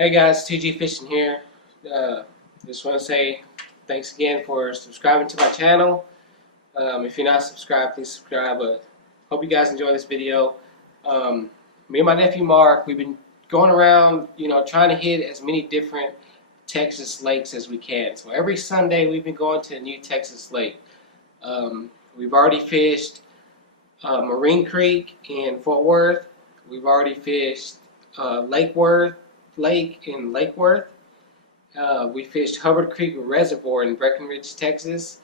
Hey guys, 2G Fishing here. Just want to say thanks again for subscribing to my channel. If you're not subscribed, please subscribe. But hope you guys enjoy this video. Me and my nephew Mark, we've been going around, trying to hit as many different Texas lakes as we can. So every Sunday we've been going to a new Texas lake. We've already fished Marine Creek in Fort Worth. We've already fished Lake in Lake Worth. We fished Hubbard Creek Reservoir in Breckenridge, Texas,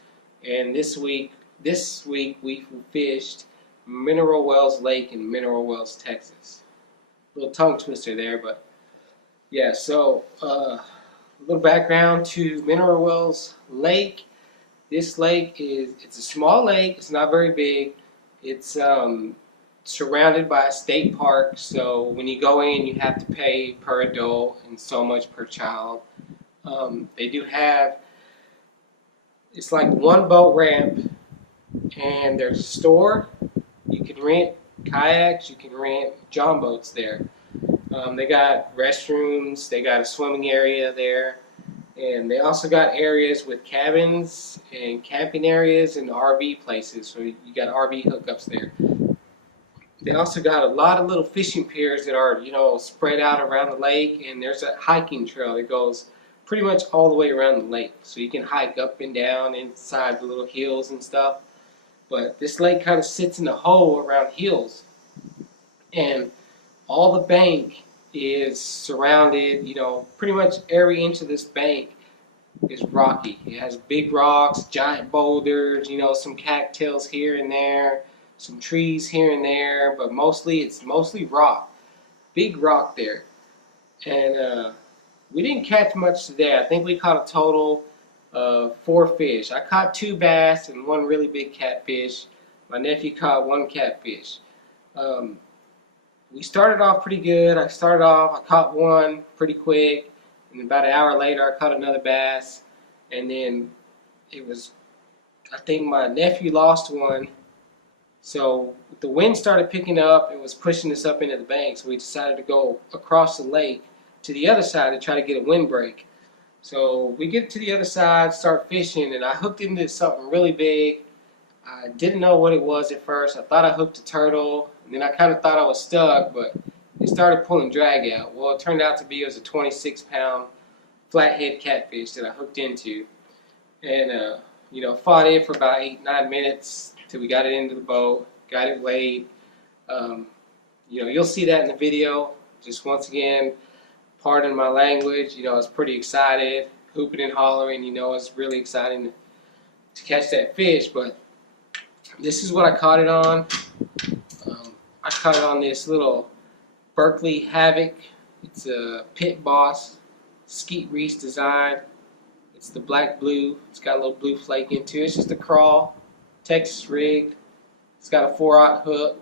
and this week we fished Mineral Wells Lake in Mineral Wells, Texas. A little tongue twister there, but yeah. So a little background to Mineral Wells Lake. This lake it's a small lake. It's not very big. It's surrounded by a state park, so when you go in you have to pay per adult and so much per child. They do have, it's like one boat ramp, and there's a store. You can rent kayaks, you can rent john boats there. They got restrooms, they got a swimming area there, and they also got areas with cabins and camping areas and RV places, so you got RV hookups there. They also got a lot of little fishing piers that are, spread out around the lake, and there's a hiking trail that goes pretty much all the way around the lake. So you can hike up and down inside the little hills and stuff. But this lake kind of sits in a hole around hills, and all the bank is surrounded, pretty much every inch of this bank is rocky. It has big rocks, giant boulders, some cattails here and there, some trees here and there, but it's mostly rock, big rock there. And we didn't catch much today. I think we caught a total of 4 fish. I caught 2 bass and 1 really big catfish. My nephew caught 1 catfish. We started off pretty good. I caught 1 pretty quick, and about an hour later I caught another bass, and then I think my nephew lost 1. So the wind started picking up and was pushing us up into the bank, so we decided to go across the lake to the other side to try to get a windbreak. So we get to the other side, start fishing, and I hooked into something really big. I didn't know what it was at first. I thought I hooked a turtle, and then I kind of thought I was stuck, but it started pulling drag out. Well, it turned out to be a 26-pound flathead catfish that I hooked into, and fought it for about 8-9 minutes till we got it into the boat, got it weighed. You'll see that in the video. Just once again, pardon my language. I was pretty excited, hooping and hollering. It's really exciting to catch that fish. But this is what I caught it on. I caught it on this little Berkeley Havoc. It's a Pit Boss Skeet Reese design. It's the black blue. It's got a little blue flake into it. It's just a crawl, Texas rigged. It's got a 4/0 hook.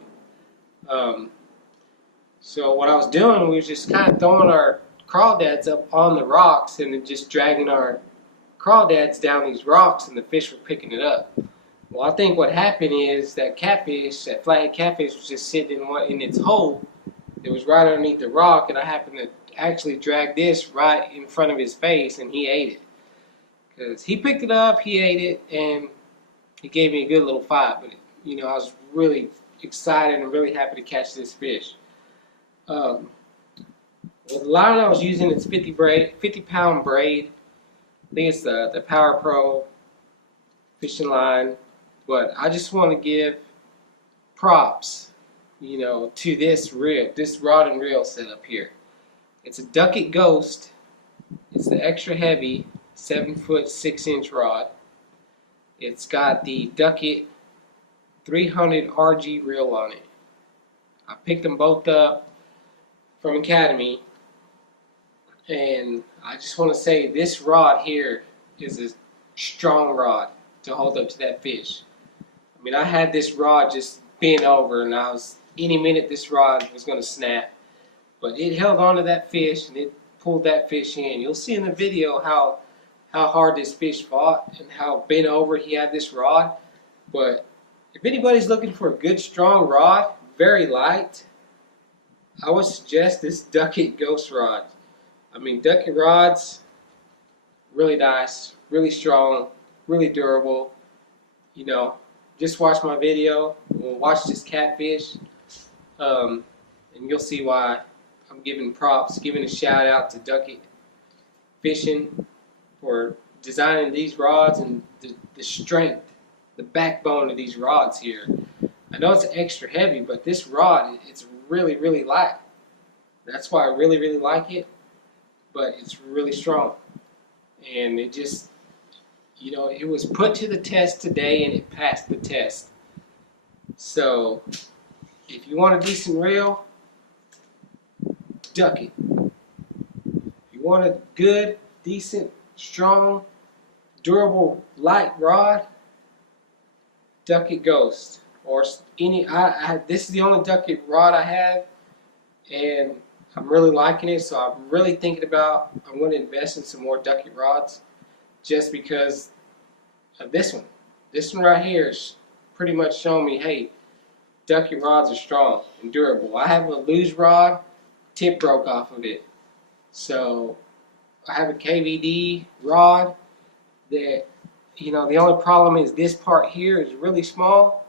So what I was doing, we was just kind of throwing our crawdads up on the rocks and then just dragging our crawdads down these rocks, and the fish were picking it up. Well, I think what happened is that flathead catfish, was just sitting in its hole. It was right underneath the rock, and I happened to actually drag this right in front of his face, and he ate it. Because he picked it up, he ate it, and he gave me a good little fight. But I was really excited and really happy to catch this fish. Well, the line I was using is 50-pound braid. I think it's the Power Pro fishing line. But I just want to give props, to this rod and reel setup here. It's a Ducket Ghost. It's the extra heavy 7-foot 6-inch rod. It's got the Ducket 300 RG reel on it. I picked them both up from Academy, and I just want to say this rod here is a strong rod to hold up to that fish. I mean, I had this rod just bent over, and any minute this rod was going to snap, but it held on to that fish and it pulled that fish in. You'll see in the video how hard this fish fought and how bent over he had this rod. But if anybody's looking for a good strong rod, very light, I would suggest this Ducket Ghost rod. I mean, ducky rods, really nice, really strong, really durable. You know, just watch my video, or watch this catfish, and you'll see why I'm giving props, giving a shout out to Ducky Fishing for designing these rods and the strength, the backbone of these rods here. I know it's extra heavy, but this rod, it's really, really light. That's why I really, really like it, but it's really strong. And it just, you know, it was put to the test today and it passed the test. So, if you want a decent reel, duck it. If you want a good, decent, strong, durable, light rod, duck it Ghost. Or any, this is the only duck it rod I have, and I'm really liking it, so I'm really thinking about, I'm going to invest in some more duck it rods, just because of this one. This one right here is pretty much showing me, hey, duck it rods are strong and durable. I have a loose rod, tip broke off of it. So I have a KVD rod that, you know, the only problem is this part here is really small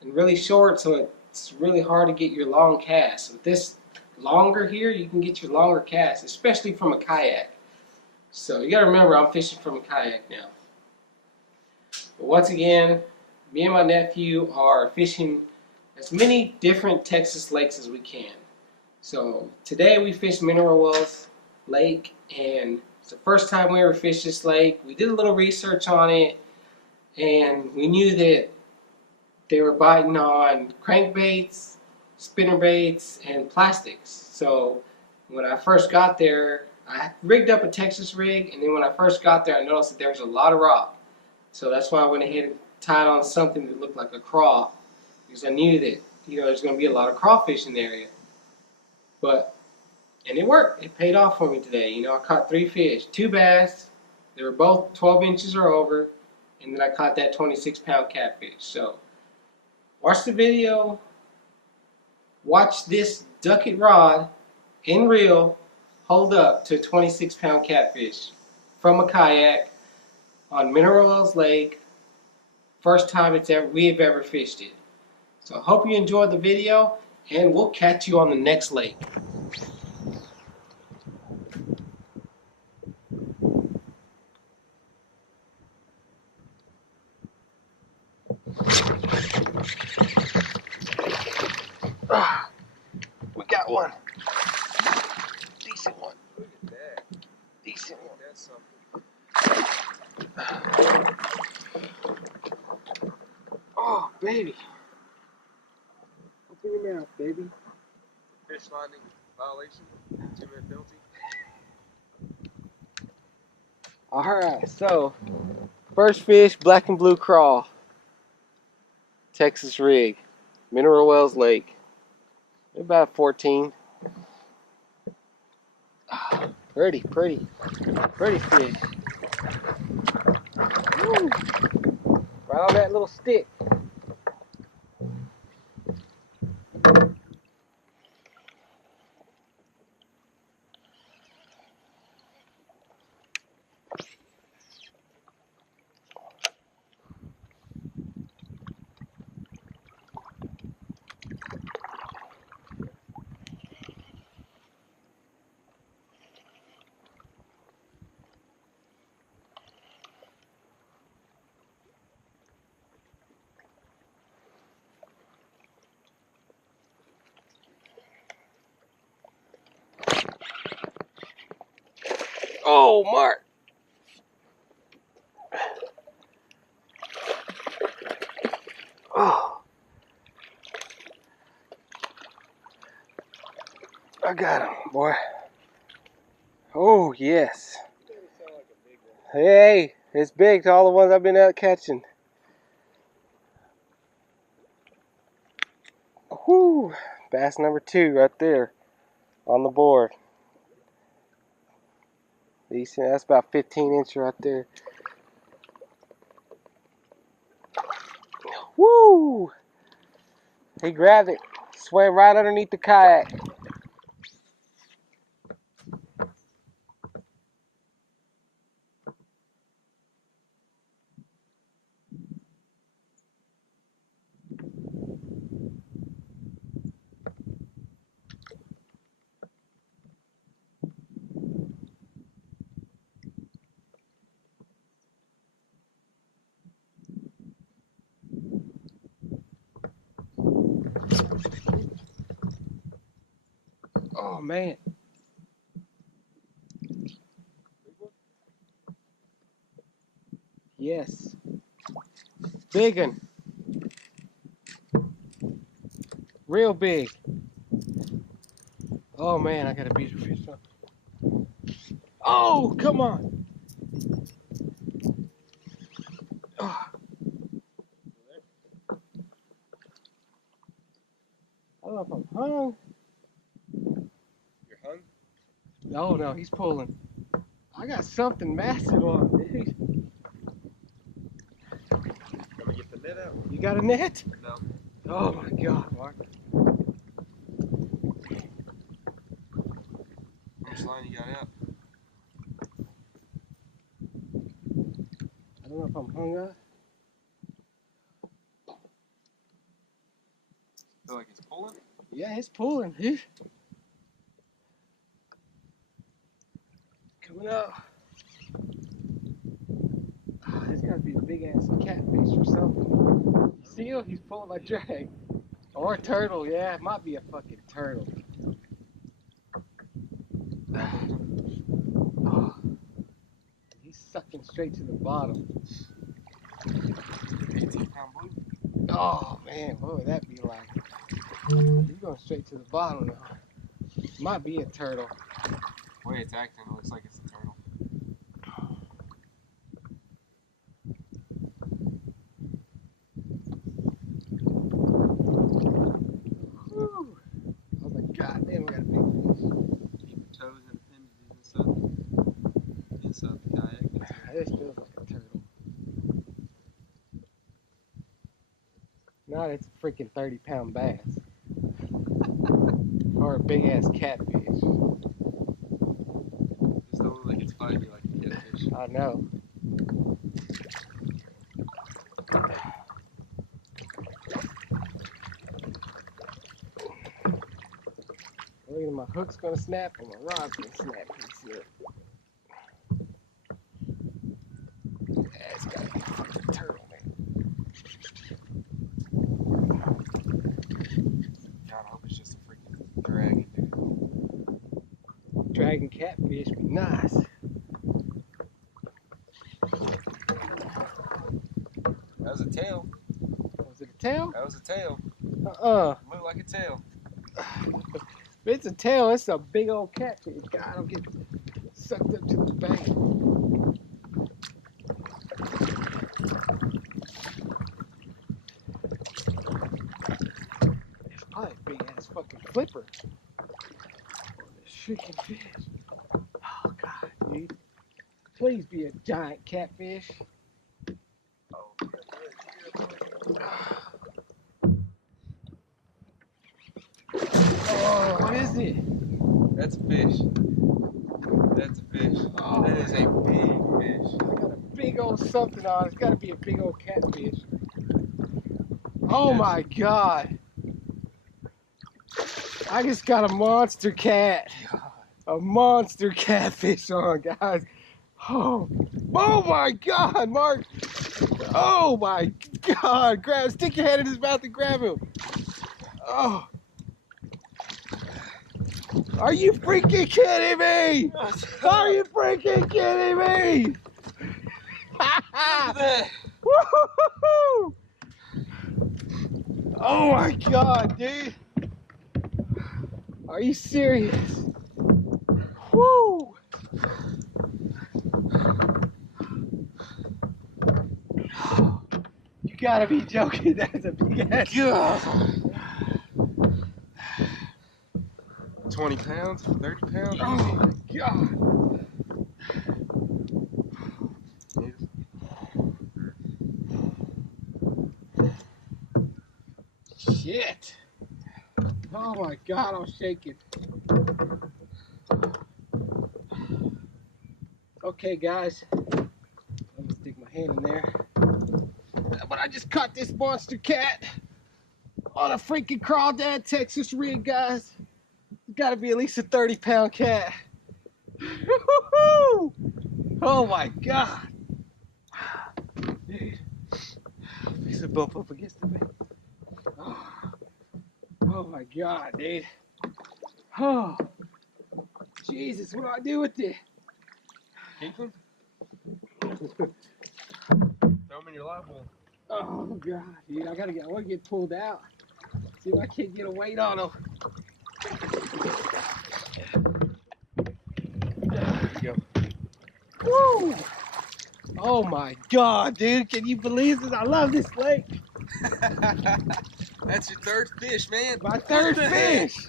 and really short, so it's really hard to get your long cast. With this longer here, you can get your longer cast, especially from a kayak. So you gotta remember, I'm fishing from a kayak now. But once again, me and my nephew are fishing as many different Texas lakes as we can. So today we fished Mineral Wells Lake, and it's the first time we ever fished this lake. We did a little research on it, and we knew that they were biting on crankbaits, spinnerbaits, and plastics. So when I first got there, I rigged up a Texas rig, and then when I first got there, I noticed that there was a lot of rock. So that's why I went ahead and tied on something that looked like a craw, because I knew that, you know, there's going to be a lot of crawfish in the area. And it worked. It paid off for me today. You know, I caught 3 fish, 2 bass. They were both 12 inches or over, and then I caught that 26-pound catfish. So watch the video. Watch this duck it rod and reel hold up to a 26-pound catfish from a kayak on Mineral Wells Lake. First time we have ever fished it. So I hope you enjoyed the video, and we'll catch you on the next lake. We got one. Decent one. Look at that. Decent one. That's something. Oh, baby. Open your mouth, baby. Fish landing violation. 2-minute penalty. Alright, so first fish, black and blue craw. Texas rig. Mineral Wells Lake. About 14. Pretty fish. Woo. Right on that little stick. Oh, Mark. Oh. I got him, boy. Oh, yes. Hey, it's big to all the ones I've been out catching. Whoo. Bass number 2 right there on the board. Decent. That's about 15 inch right there. Woo! He grabbed it, swam right underneath the kayak. Oh man. Big one? Yes. Big one. Real big. Oh man, I got a beater fish. Oh, come on. Oh. I don't know if I'm hung. You're hung? No, no, he's pulling. I got something massive on, dude. Let me get the net out. You got a net? No. Oh my God, Mark. How much line you got out? I don't know if I'm hung up. Feel like it's pulling? Yeah, it's pulling, dude. Coming up. Oh, it's gotta be a big ass catfish or something. Seal, he's pulling my drag. Or a turtle, yeah, it might be a fucking turtle. Oh, he's sucking straight to the bottom. 18-pound blue? Oh man, what would that be like? He's going straight to the bottom now. Might be a turtle. The way it's acting, it looks like it's a turtle. Whew. I was like, God damn, I got a big fish. Keep your toes independent inside the kayak. This feels like a turtle. No, it's a freaking 30-pound bass. Or a big ass catfish. This don't look like it's fighting you like a catfish. I know. Look at my hook's gonna snap and my rod's gonna snap. Yeah, it's gotta be a fucking turtle, man. God, I hope it's just a freaking dragon, dude. Dragon catfish be nice. That was a tail. Was it a tail? That was a tail. Looked like a tail. If it's a tail, it's a big old catfish. God, I'll get sucked up to the bank. It's probably a big ass fucking flipper. This freaking fish. Oh God, dude. Please be a giant catfish. Oh, Oh, what is it? that's a fish. That's a fish. Oh, That is a big fish. I got a big old something on. It's got to be a big old catfish. Oh my God. I just got a monster cat. A monster catfish on, guys. Oh my God, Mark. Oh my God. Stick your head in his mouth and grab him. Oh. Are you freaking kidding me? Are you freaking kidding me? Woo-hoo-hoo-hoo! Oh my God, dude. Are you serious? Woo! You gotta be joking. That's a big ass. God. 20 pounds, 30 pounds. Oh my God. Shit. Oh my God, I'm shaking. Okay, guys. Let me stick my hand in there. But I just caught this monster cat on a freaking crawdad Texas rig, guys. It's gotta be at least a 30-pound cat. Oh my God. Dude. Fix to bump up against the bank. Oh my God, dude. Oh. Jesus, what do I do with it? Keep him? Throw him in your live well. Oh God, dude, I want to get pulled out. See if I can't get a weight on him. There you go. Woo! Oh my God, dude, can you believe this? I love this lake. That's your third fish, man. My third fish.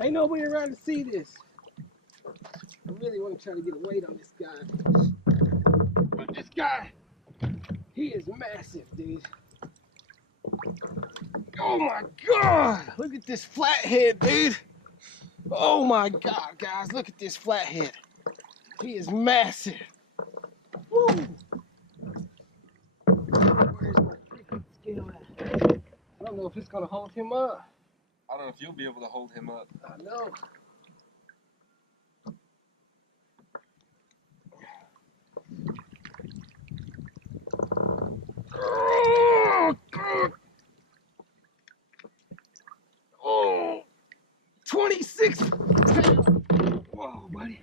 Ain't nobody around to see this. I really want to try to get a weight on this guy. But this guy, he is massive, dude. Oh my God! Look at this flathead, dude. Oh my God, guys, look at this flathead. He is massive. Woo! Where's my freaking scale at? I don't know if it's gonna hold him up. I don't know if you'll be able to hold him up. I know. Oh, God. Oh, 26 pounds. Whoa, buddy.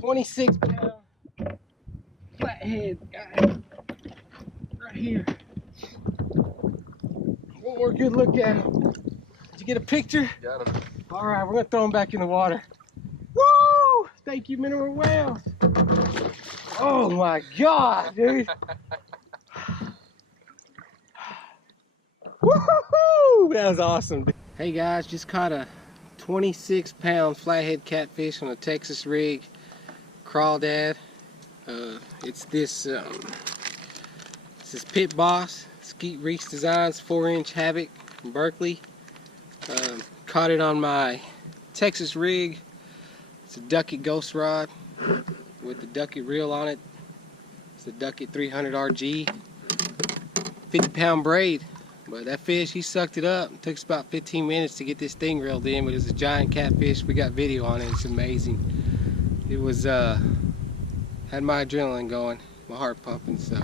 26-pound flathead guy right here. One more good look at him. Did you get a picture? Got him. All right, we're gonna throw him back in the water. Woo! Thank you, mineral whales. Oh my God, dude. Woohoo! That was awesome. Hey guys, just caught a 26-pound flathead catfish on a Texas rig, R.D.A. It's this Pit Boss Skeet Reese Designs 4-inch Havoc from Berkeley. Caught it on my Texas rig. It's a Duckett ghost rod with the Duckett reel on it. It's a Duckett 300 RG, 50-pound braid. But that fish, he sucked it up. It took us about 15 minutes to get this thing reeled in, but it was a giant catfish. We got video on it. It's amazing. It was, had my adrenaline going, my heart pumping, so.